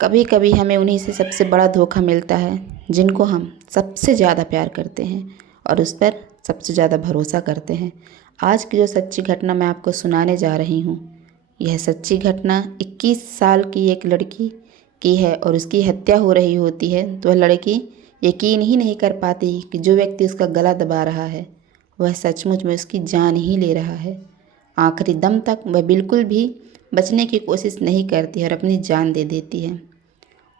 कभी कभी हमें उन्हीं से सबसे बड़ा धोखा मिलता है जिनको हम सबसे ज़्यादा प्यार करते हैं और उस पर सबसे ज़्यादा भरोसा करते हैं। आज की जो सच्ची घटना मैं आपको सुनाने जा रही हूँ, यह सच्ची घटना 21 साल की एक लड़की की है और उसकी हत्या हो रही होती है तो वह लड़की यकीन ही नहीं कर पाती कि जो व्यक्ति उसका गला दबा रहा है वह सचमुच में उसकी जान ही ले रहा है। आखिरी दम तक वह बिल्कुल भी बचने की कोशिश नहीं करती और अपनी जान दे देती है।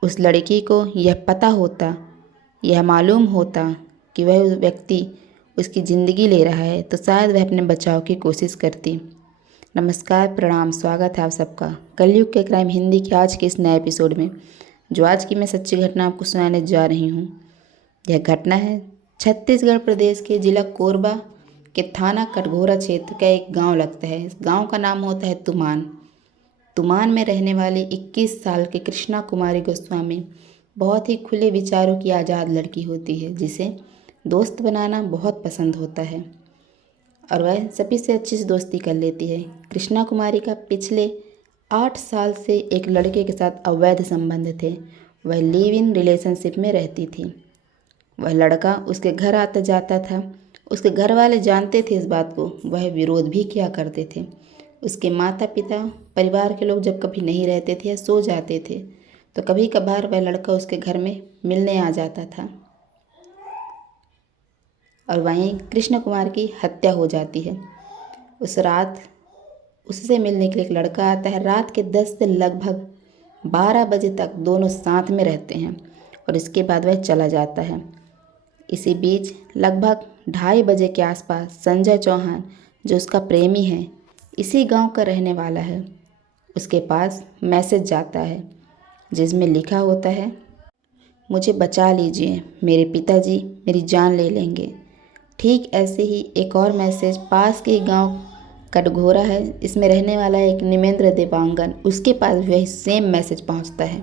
उस लड़की को यह पता होता, यह मालूम होता कि वह उस व्यक्ति उसकी ज़िंदगी ले रहा है तो शायद वह अपने बचाव की कोशिश करती। नमस्कार, प्रणाम, स्वागत है आप सबका कलयुग के क्राइम हिंदी के आज के इस नए एपिसोड में। जो आज की मैं सच्ची घटना आपको सुनाने जा रही हूँ, यह घटना है छत्तीसगढ़ प्रदेश के जिला कोरबा के थाना कटघोरा क्षेत्र का एक गांव लगता है। इस गांव का नाम होता है तुमान। तुमान में रहने वाली 21 साल की कृष्णा कुमारी गोस्वामी बहुत ही खुले विचारों की आज़ाद लड़की होती है जिसे दोस्त बनाना बहुत पसंद होता है और वह सभी से अच्छी से दोस्ती कर लेती है। कृष्णा कुमारी का पिछले 8 साल से एक लड़के के साथ अवैध संबंध थे। वह लिव इन रिलेशनशिप में रहती थी। वह लड़का उसके घर आता जाता था। उसके घर वाले जानते थे इस बात को, वह विरोध भी किया करते थे। उसके माता पिता, परिवार के लोग जब कभी नहीं रहते थे या सो जाते थे तो कभी कभार वह लड़का उसके घर में मिलने आ जाता था और वहीं कृष्ण कुमार की हत्या हो जाती है। उस रात उससे मिलने के लिए एक लड़का आता है। रात के 10 से लगभग 12 बजे तक दोनों साथ में रहते हैं और इसके बाद वह चला जाता है। इसी बीच लगभग 2:30 बजे के आसपास संजय चौहान, जो उसका प्रेमी है, इसी गांव का रहने वाला है, उसके पास मैसेज जाता है जिसमें लिखा होता है, मुझे बचा लीजिए, मेरे पिताजी मेरी जान ले लेंगे। ठीक ऐसे ही एक और मैसेज पास के गांव कटघोरा है, इसमें रहने वाला है एक निमेंद्र देवांगन, उसके पास भी वही सेम मैसेज पहुंचता है।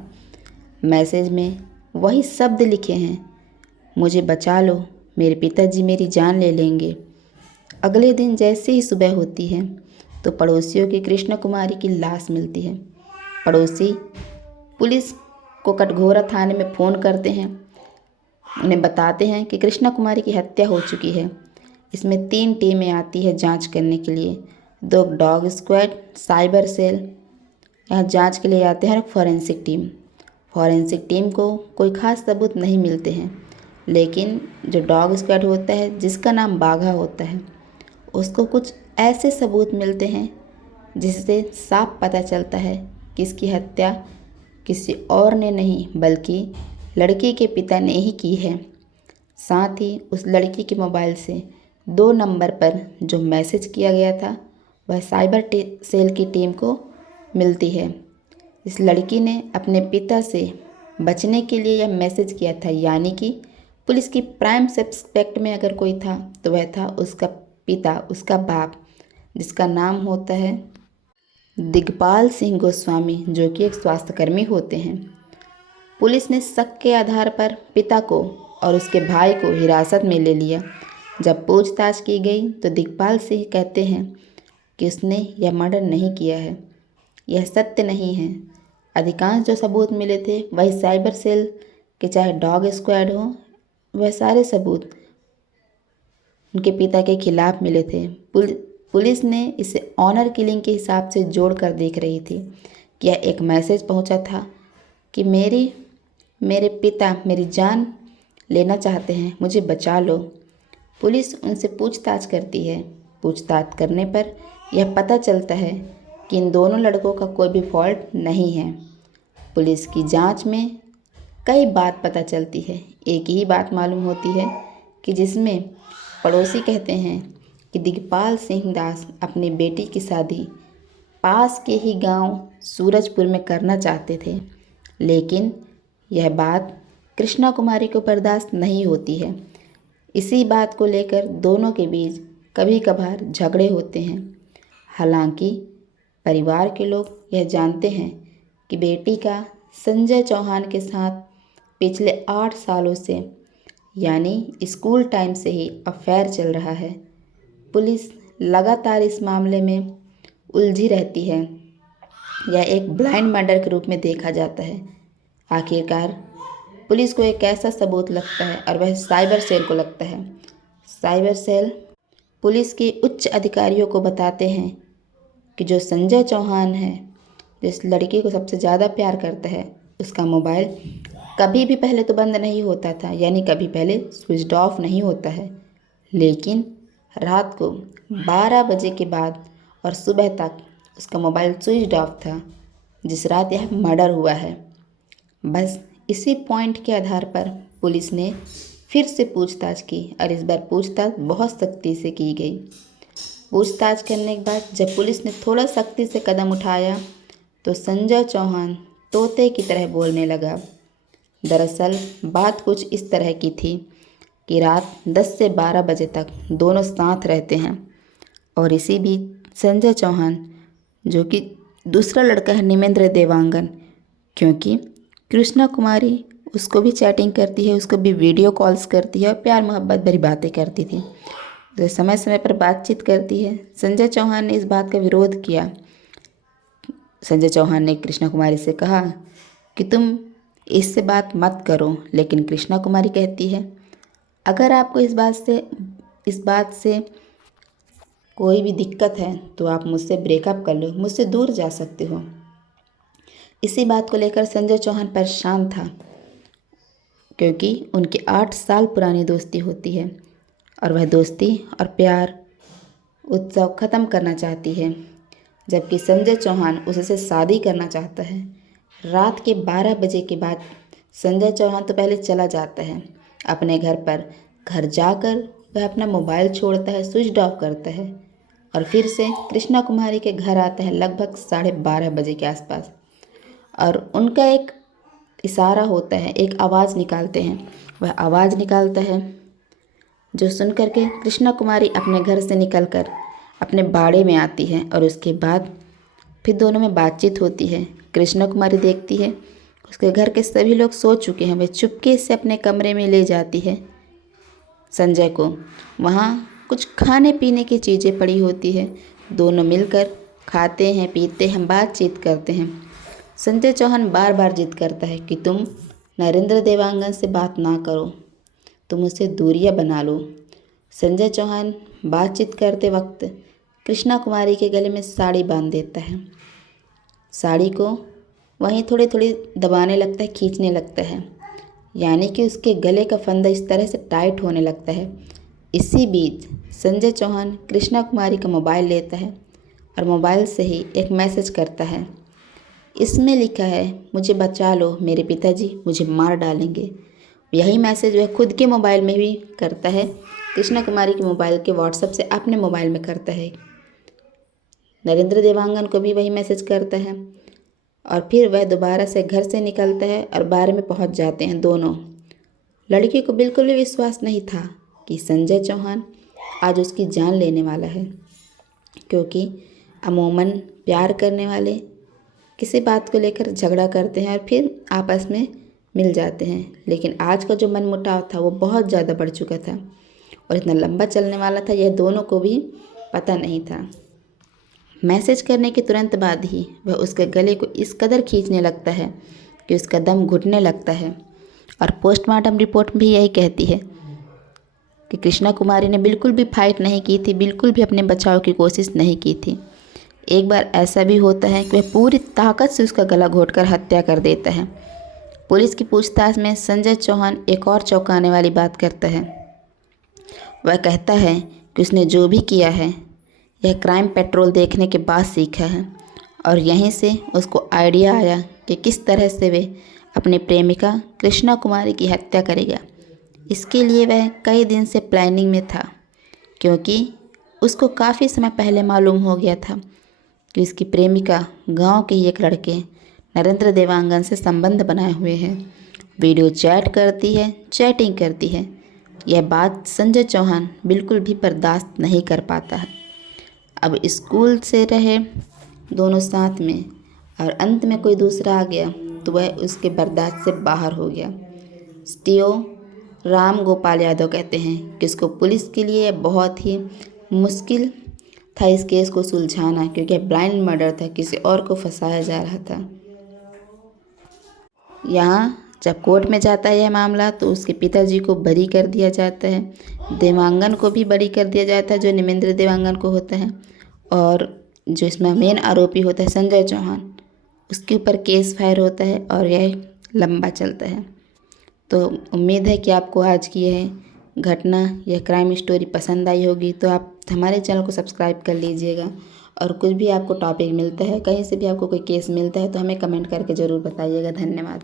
मैसेज में वही शब्द लिखे हैं, मुझे बचा लो, मेरे पिताजी मेरी जान ले लेंगे। अगले दिन जैसे ही सुबह होती है तो पड़ोसियों की कृष्ण कुमारी की लाश मिलती है। पड़ोसी पुलिस को कटघोरा थाने में फ़ोन करते हैं। उन्हें बताते हैं कि कृष्णा कुमारी की हत्या हो चुकी है। इसमें 3 टीमें आती है जांच करने के लिए। 2 डॉग स्क्वाड, साइबर सेल यहाँ जांच के लिए आते हैं और फॉरेंसिक टीम। फॉरेंसिक टीम को कोई ख़ास सबूत नहीं मिलते हैं, लेकिन जो डॉग स्क्वाड होता है, जिसका नाम बाघा होता है, उसको कुछ ऐसे सबूत मिलते हैं जिससे साफ पता चलता है कि इसकी हत्या किसी और ने नहीं बल्कि लड़की के पिता ने ही की है। साथ ही उस लड़की के मोबाइल से 2 नंबर पर जो मैसेज किया गया था वह साइबर सेल की टीम को मिलती है। इस लड़की ने अपने पिता से बचने के लिए यह मैसेज किया था, यानी कि पुलिस की प्राइम सस्पेक्ट में अगर कोई था तो वह था उसका पिता, उसका बाप, जिसका नाम होता है दिगपाल सिंह गोस्वामी, जो कि एक स्वास्थ्यकर्मी होते हैं। पुलिस ने शक के आधार पर पिता को और उसके भाई को हिरासत में ले लिया। जब पूछताछ की गई तो दिगपाल सिंह कहते हैं कि उसने यह मर्डर नहीं किया है, यह सत्य नहीं है। अधिकांश जो सबूत मिले थे वही साइबर सेल के, चाहे डॉग स्क्वाड हो, वह सारे सबूत उनके पिता के खिलाफ मिले थे। पुलिस ने इसे ऑनर किलिंग के हिसाब से जोड़कर देख रही थी कि यह एक मैसेज पहुंचा था कि मेरे पिता मेरी जान लेना चाहते हैं, मुझे बचा लो। पुलिस उनसे पूछताछ करती है। पूछताछ करने पर यह पता चलता है कि इन दोनों लड़कों का कोई भी फॉल्ट नहीं है। पुलिस की जांच में कई बात पता चलती है। एक ही बात मालूम होती है कि जिसमें पड़ोसी कहते हैं कि दिगपाल सिंह दास अपनी बेटी की शादी पास के ही गांव सूरजपुर में करना चाहते थे, लेकिन यह बात कृष्णा कुमारी को बर्दाश्त नहीं होती है। इसी बात को लेकर दोनों के बीच कभी कभार झगड़े होते हैं। हालांकि परिवार के लोग यह जानते हैं कि बेटी का संजय चौहान के साथ पिछले 8 सालों से, यानी स्कूल टाइम से ही अफेयर चल रहा है। पुलिस लगातार इस मामले में उलझी रहती है। यह एक ब्लाइंड मर्डर के रूप में देखा जाता है। आखिरकार पुलिस को एक ऐसा सबूत लगता है और वह साइबर सेल को लगता है। साइबर सेल पुलिस के उच्च अधिकारियों को बताते हैं कि जो संजय चौहान है, जिस लड़की को सबसे ज़्यादा प्यार करता है, उसका मोबाइल कभी भी पहले तो बंद नहीं होता था, यानी कभी पहले स्विच ऑफ नहीं होता है, लेकिन रात को 12 बजे के बाद और सुबह तक उसका मोबाइल स्विच ऑफ था, जिस रात यह मर्डर हुआ है। बस इसी पॉइंट के आधार पर पुलिस ने फिर से पूछताछ की और इस बार पूछताछ बहुत सख्ती से की गई। पूछताछ करने के बाद जब पुलिस ने थोड़ा सख्ती से कदम उठाया तो संजय चौहान तोते की तरह बोलने लगा। दरअसल बात कुछ इस तरह की थी कि रात 10 से 12 बजे तक दोनों साथ रहते हैं और इसी बीच संजय चौहान, जो कि दूसरा लड़का है निमेंद्र देवांगन, क्योंकि कृष्णा कुमारी उसको भी चैटिंग करती है, उसको भी वीडियो कॉल्स करती है और प्यार मोहब्बत भरी बातें करती थी, तो समय समय पर बातचीत करती है। संजय चौहान ने इस बात का विरोध किया। संजय चौहान ने कृष्णा कुमारी से कहा कि तुम इससे बात मत करो, लेकिन कृष्णा कुमारी कहती है अगर आपको इस बात से कोई भी दिक्कत है तो आप मुझसे ब्रेकअप कर लो, मुझसे दूर जा सकते हो। इसी बात को लेकर संजय चौहान परेशान था, क्योंकि उनकी 8 साल पुरानी दोस्ती होती है और वह दोस्ती और प्यार उत्सव ख़त्म करना चाहती है, जबकि संजय चौहान उससे शादी करना चाहता है। रात के 12 बजे के बाद संजय चौहान तो पहले चला जाता है अपने घर पर। घर जाकर वह अपना मोबाइल छोड़ता है, स्विच ऑफ करता है और फिर से कृष्णा कुमारी के घर आता है लगभग 12:30 बजे के आसपास और उनका एक इशारा होता है, एक आवाज़ निकालते हैं। वह आवाज़ निकालता है जो सुन कर के कृष्णा कुमारी अपने घर से निकलकर अपने बाड़े में आती है और उसके बाद फिर दोनों में बातचीत होती है। कृष्णा कुमारी देखती है उसके घर के सभी लोग सो चुके हैं, वह चुपके से अपने कमरे में ले जाती है संजय को। वहाँ कुछ खाने पीने की चीज़ें पड़ी होती है, दोनों मिलकर खाते हैं, पीते हैं, बातचीत करते हैं। संजय चौहान बार बार जिद करता है कि तुम नरेंद्र देवांगन से बात ना करो, तुम उससे दूरियां बना लो। संजय चौहान बातचीत करते वक्त कृष्णा कुमारी के गले में साड़ी बांध देता है। साड़ी को वहीं थोड़ी थोड़ी दबाने लगता है, खींचने लगता है, यानी कि उसके गले का फंदा इस तरह से टाइट होने लगता है। इसी बीच संजय चौहान कृष्णा कुमारी का मोबाइल लेता है और मोबाइल से ही एक मैसेज करता है। इसमें लिखा है, मुझे बचा लो, मेरे पिताजी मुझे मार डालेंगे। यही मैसेज वह खुद के मोबाइल में भी करता है, कृष्णा कुमारी के मोबाइल के व्हाट्सएप से अपने मोबाइल में करता है। नरेंद्र देवांगन को भी वही मैसेज करता है और फिर वह दोबारा से घर से निकलता है और बार में पहुंच जाते हैं दोनों। लड़की को बिल्कुल भी विश्वास नहीं था कि संजय चौहान आज उसकी जान लेने वाला है, क्योंकि अमूमन प्यार करने वाले किसी बात को लेकर झगड़ा करते हैं और फिर आपस में मिल जाते हैं, लेकिन आज का जो मनमुटाव था वो बहुत ज़्यादा बढ़ चुका था और इतना लंबा चलने वाला था, यह दोनों को भी पता नहीं था। मैसेज करने के तुरंत बाद ही वह उसके गले को इस कदर खींचने लगता है कि उसका दम घुटने लगता है और पोस्टमार्टम रिपोर्ट भी यही कहती है कि कृष्णा कुमारी ने बिल्कुल भी फाइट नहीं की थी, बिल्कुल भी अपने बचाव की कोशिश नहीं की थी। एक बार ऐसा भी होता है कि वह पूरी ताकत से उसका गला घोंटकर हत्या कर देता है। पुलिस की पूछताछ में संजय चौहान एक और चौंकाने वाली बात करता है। वह कहता है कि उसने जो भी किया है यह क्राइम पेट्रोल देखने के बाद सीखा है और यहीं से उसको आइडिया आया कि किस तरह से वे अपनी प्रेमिका कृष्णा कुमारी की हत्या करेगा। इसके लिए वह कई दिन से प्लानिंग में था, क्योंकि उसको काफ़ी समय पहले मालूम हो गया था कि उसकी प्रेमिका गांव के ही एक लड़के नरेंद्र देवांगन से संबंध बनाए हुए हैं, वीडियो चैट करती है, चैटिंग करती है। यह बात संजय चौहान बिल्कुल भी बर्दाश्त नहीं कर पाता है। अब स्कूल से रहे दोनों साथ में और अंत में कोई दूसरा आ गया तो वह उसके बर्दाश्त से बाहर हो गया। स्टीओ राम गोपाल यादव कहते हैं कि इसको पुलिस के लिए बहुत ही मुश्किल था इस केस को सुलझाना, क्योंकि ब्लाइंड मर्डर था, किसी और को फंसाया जा रहा था। यहाँ जब कोर्ट में जाता है यह मामला तो उसके पिताजी को बरी कर दिया जाता है, देवांगन को भी बरी कर दिया जाता है जो निमेंद्र देवांगन को होता है, और जो इसमें मेन आरोपी होता है संजय चौहान, उसके ऊपर केस फायर होता है और यह लंबा चलता है। तो उम्मीद है कि आपको आज की यह घटना, यह क्राइम स्टोरी पसंद आई होगी। तो आप हमारे चैनल को सब्सक्राइब कर लीजिएगा, और कुछ भी आपको टॉपिक मिलता है, कहीं से भी आपको कोई केस मिलता है तो हमें कमेंट करके ज़रूर बताइएगा। धन्यवाद।